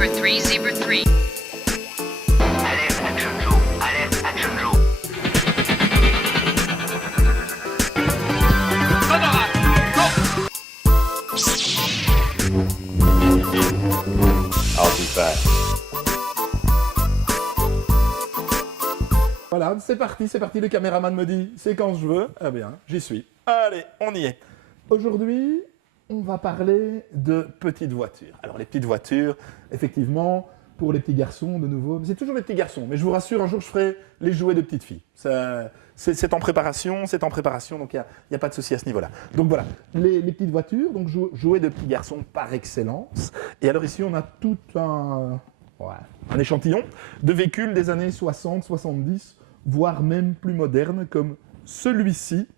Zebra 3, Zebra 3. Alerte Action Joe. Alerte Action Joe. I'll be back. Voilà, c'est parti, le caméraman me dit c'est quand je veux, eh bien, j'y suis. Allez, on y est. Aujourd'hui, on va parler de petites voitures. Alors les petites voitures, effectivement, pour les petits garçons, de nouveau, c'est toujours les petits garçons, mais je vous rassure, un jour je ferai les jouets de petites filles. C'est en préparation, donc il n'y a pas de souci à ce niveau-là. Donc voilà, les petites voitures, donc jouets de petits garçons par excellence. Et alors ici, on a tout un échantillon de véhicules des années 60, 70, voire même plus modernes, comme celui-ci.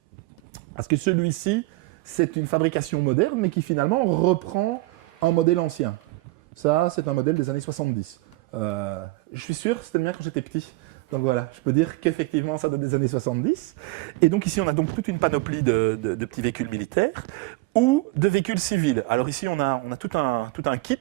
Parce que celui-ci, c'est une fabrication moderne, mais qui finalement reprend un modèle ancien. Ça, c'est un modèle des années 70. Je suis sûr, c'était le mien quand j'étais petit. Donc voilà, je peux dire qu'effectivement, ça date des années 70. Et donc ici, on a donc toute une panoplie de petits véhicules militaires ou de véhicules civils. Alors ici, on a tout un kit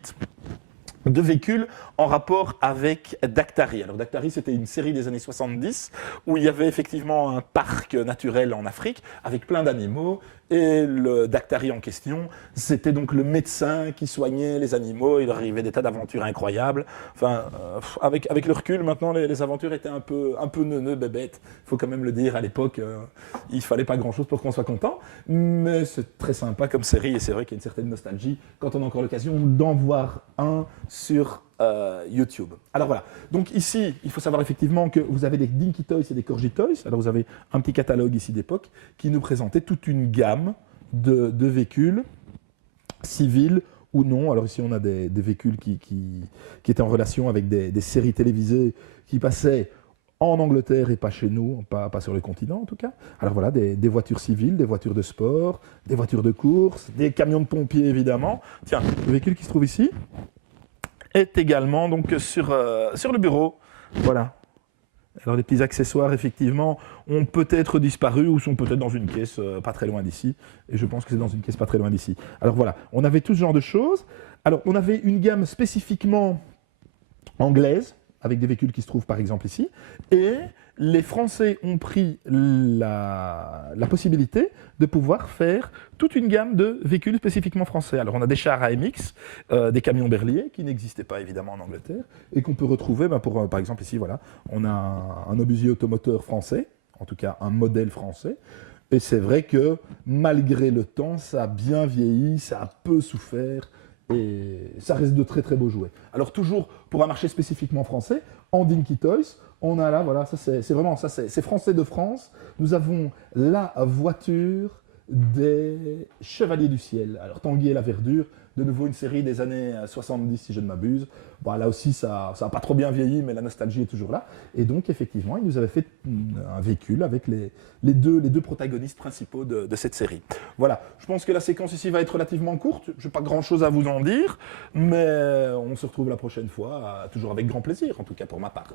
de véhicules en rapport avec Dactari. Alors Dactari, c'était une série des années 70 où il y avait effectivement un parc naturel en Afrique avec plein d'animaux. Et le Dactari en question, c'était donc le médecin qui soignait les animaux. Il arrivait des tas d'aventures incroyables. Enfin, avec le recul, maintenant, les aventures étaient un peu neuneux, bébêtes. Il faut quand même le dire, à l'époque, il ne fallait pas grand-chose pour qu'on soit content. Mais c'est très sympa comme série et c'est vrai qu'il y a une certaine nostalgie quand on a encore l'occasion d'en voir un sur YouTube. Alors voilà, donc ici, il faut savoir effectivement que vous avez des Dinky Toys et des Corgi Toys. Alors vous avez un petit catalogue ici d'époque qui nous présentait toute une gamme de véhicules civils ou non. Alors ici, on a des véhicules qui étaient en relation avec des séries télévisées qui passaient en Angleterre et pas chez nous, pas sur le continent en tout cas. Alors voilà, des voitures civiles, des voitures de sport, des voitures de course, des camions de pompiers évidemment. Tiens, le véhicule qui se trouve ici est également donc sur le bureau. Voilà. Alors les petits accessoires effectivement ont peut-être disparu ou sont peut-être dans une caisse pas très loin d'ici. Et je pense que c'est dans une caisse pas très loin d'ici. Alors voilà, on avait tout ce genre de choses. Alors on avait une gamme spécifiquement anglaise, avec des véhicules qui se trouvent par exemple ici, et les Français ont pris la possibilité de pouvoir faire toute une gamme de véhicules spécifiquement français. Alors on a des chars AMX, des camions Berlier, qui n'existaient pas évidemment en Angleterre, et qu'on peut retrouver, par exemple ici, voilà, on a un obusier automoteur français, en tout cas un modèle français, et c'est vrai que malgré le temps, ça a bien vieilli, ça a peu souffert, et ça reste de très très beaux jouets. Alors toujours pour un marché spécifiquement français, en Dinky Toys, on a là, voilà, ça c'est vraiment ça, c'est français de France. Nous avons la voiture des Chevaliers du Ciel. Alors Tanguy et la Verdure, de nouveau une série des années 70 si je ne m'abuse. Bon, là aussi ça n'a pas trop bien vieilli, mais la nostalgie est toujours là. Et donc effectivement, ils nous avaient fait un véhicule avec les deux protagonistes principaux de cette série. Voilà, je pense que la séquence ici va être relativement courte. Je n'ai pas grand chose à vous en dire, mais on se retrouve la prochaine fois, toujours avec grand plaisir, en tout cas pour ma part.